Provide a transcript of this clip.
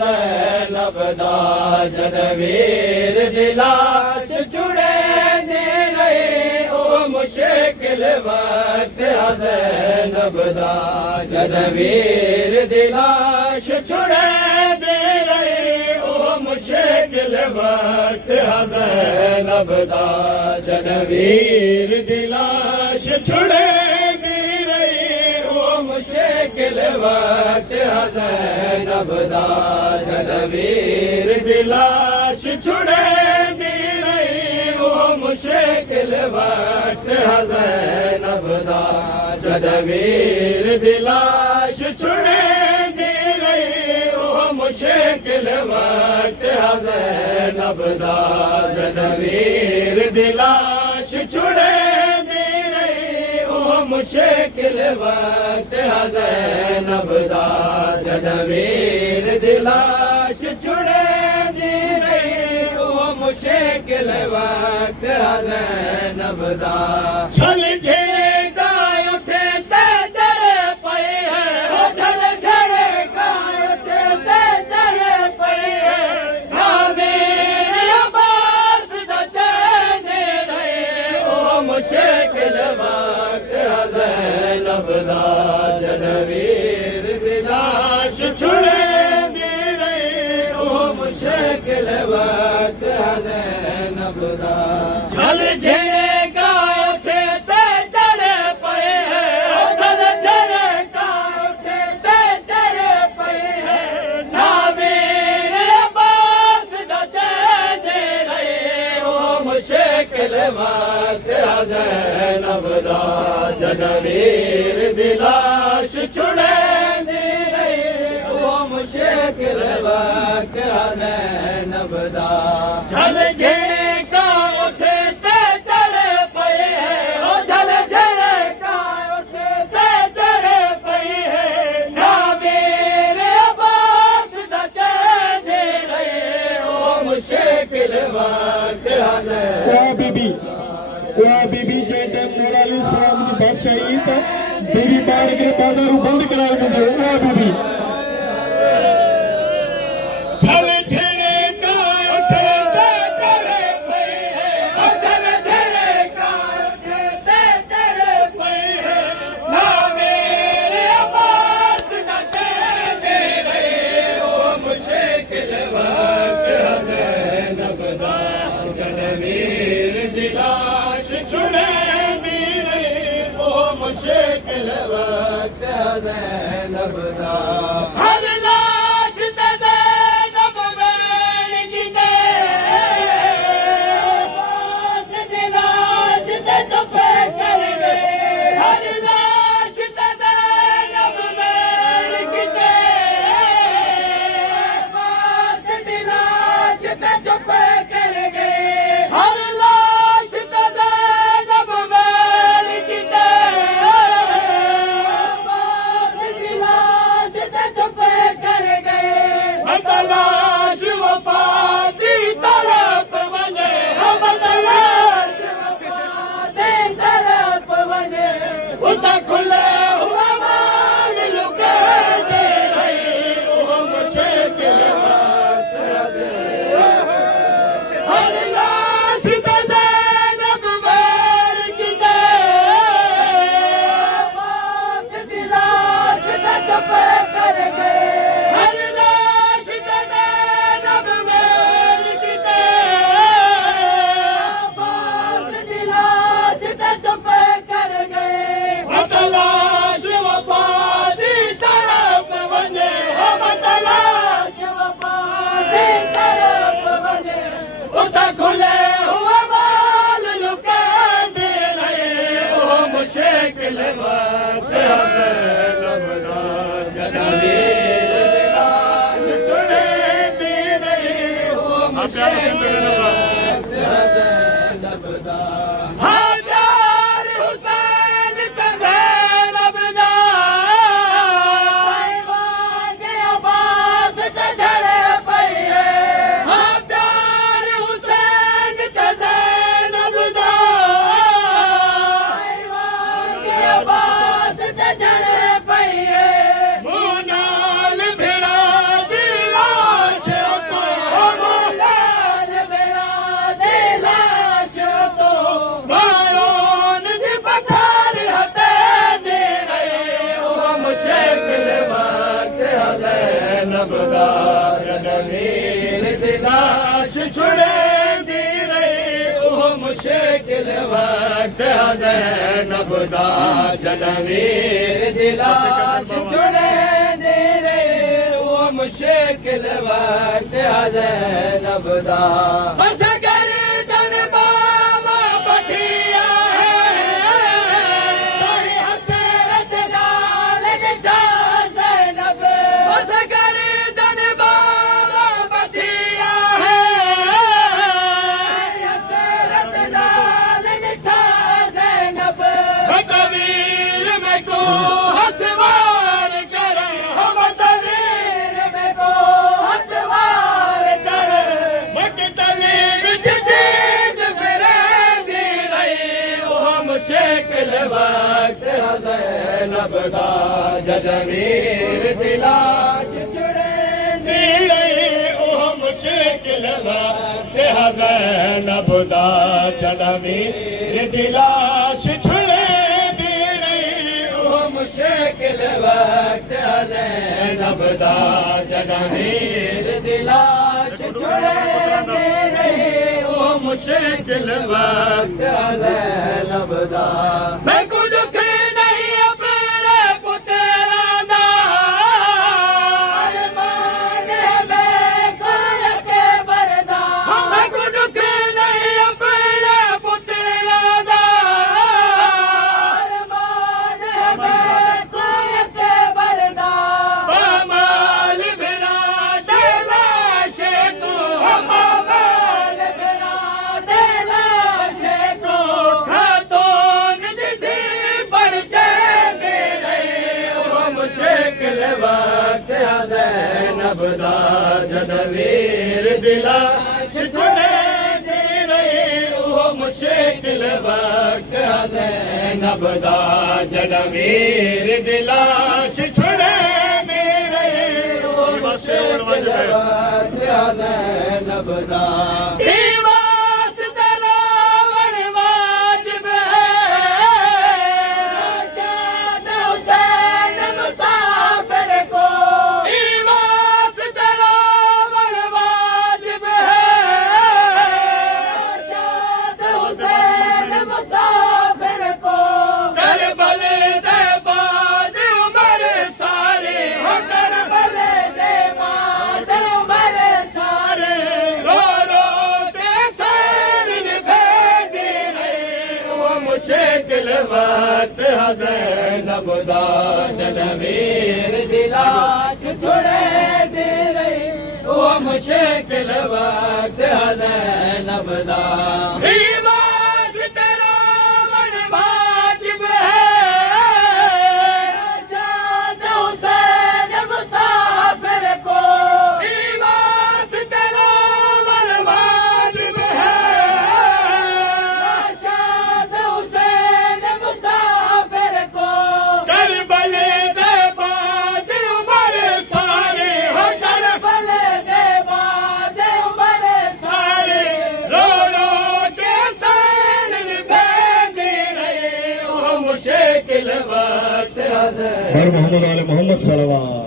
ज़ैनब दा जनवीर दिलाश छुड़े दे रहे ओ मुश्किल वक्त ज़ैनब दा जनवीर दिलाश छुड़े दे रहे ओ मुश्किल वक्त ज़ैनब दा जनवीर दिलाश छुड़े दे रहे ओ मुश्किल वक्त ज़ैनब दा जनवीर दिलाश छुड़े दे रहे ओ मुश्किल वक्त ज़ैनब दा जनवीर दिलाश छुड़े दे रहे ओ मुश्किल वक्त ज़ैनब दा जनवीर दिलाश छुड़े दे रहे ओ मुश्किल वक्त ज़ैनब दा जनवीर दिलाश छुड़े दे रहे ओ मुश्किल वक्त ज़ैनब दा छल झेड़े गाय उठे ते चढ़े पे है ढल झेड़े गाय उठे ते चढ़े पे है मेरे अब्बास दा चैन दे रहे ओ मुश्किल वक्त ज़ैनब दा जनवीर दिलाश छुड़े दे रहे ओ मुश्किल वक्त ज़ैनब दा छल झेड़े गाय उठे ते चढ़े पे है ढल झेड़े गाय उठे ते चढ़े पे है मेरे अब्बास दा चैन दे रहे ओ मुश्किल वक्त ज़ैनब दा जनवीर दिलाश छुड़े दे रहे ओ मुश्किल वक्त ज़ैनब दा छल झेड़े का उठे ते चढ़े पे है ढल झेड़े का उठे ते चढ़े पे है मेरे अब्बास दा चैन दे रहे ओ मुश्किल वक्त बीबी जे टाइम मोरा इस्लाम की बादशाही तो बीबी बार के बाजार बंद करा दे बीबी छल झेड़े का उठे ते चढ़े पे है ढल झेड़े का उठे ते चढ़े पे है मेरे अब्बास दा चैन दे रहे ओ मुश्किल वक्त ज़ैनब दा जनवीर दिलाश छुड़े दे रहे ओ मुश्किल वक्त ज़ैनब दा हर लाश ते ज़ैनब बैठ गिने अब्बास दिलाश ते चुप कर गए हर लाश ते ज़ैनब बैठ गिने अब्बास दिलाश ते चुप कर गए हर लाश ते ज़ैनब बैठ गिने अब्बास दिलाश ते चुप कर गए तलाश वफा दी तड़प वने हम तलाश वफा दी तड़प वने उता खुले हुआ माल लुका दे रही ओ मुश्किल वक्त हर लाश ते ज़ैनब बैठ गिने अब्बास दिलाश ते चुप कर गए हर लाश ते ज़ैनब बैठ गिने अब्बास दिलाश ते चुप कर गए तलाश वफा दी तड़प वने हम तलाश वफा दी तड़प वने उता खुले हुआ माल लुका दे रहे ओ मुश्किल वक्त ज़ैनब दा जनवीर दिलाश छुड़े दे रहे ओ मुश्किल वक्त ज़ैनब दा प्यार हुसैन ते ज़ैनब दा पैवान के अब्बास ते झड़े पे है प्यार हुसैन ते ज़ैनब दा पैवान के अब्बास ते झड़े पे है मुनाल भिड़ा दिला नबदा जदवीर दिलाश छुड़ेंदी रही वो मुश्किल वक्त नबदा जदवीर दिलाश छुड़ेंदी रही वो मुश्किल वक्त नबदा नबदा जदवीर दिलाश छुड़ेंदी रही वो मुश्किल वक्त नबदा जदवीर दिलाश छुड़ेंदी रही वो मुश्किल वक्त नबदा जदवीर दिलाश छुड़ेंदी रही वो मुश्किल वक्त नबदा मैं को दुख नबदा जदवीर दिलाश छुड़ेंदी रही वो मुश्किल वक्त नबदा जदवीर दिलाश छुड़ेंदी रही वो मुश्किल वक्त नबदा मुश्किल वक्त नबदा जदवीर दिलाश छुड़ेंदी रही वो मुश्किल वक्त नबदा मोहम्मद आले मोहम्मद सलवात।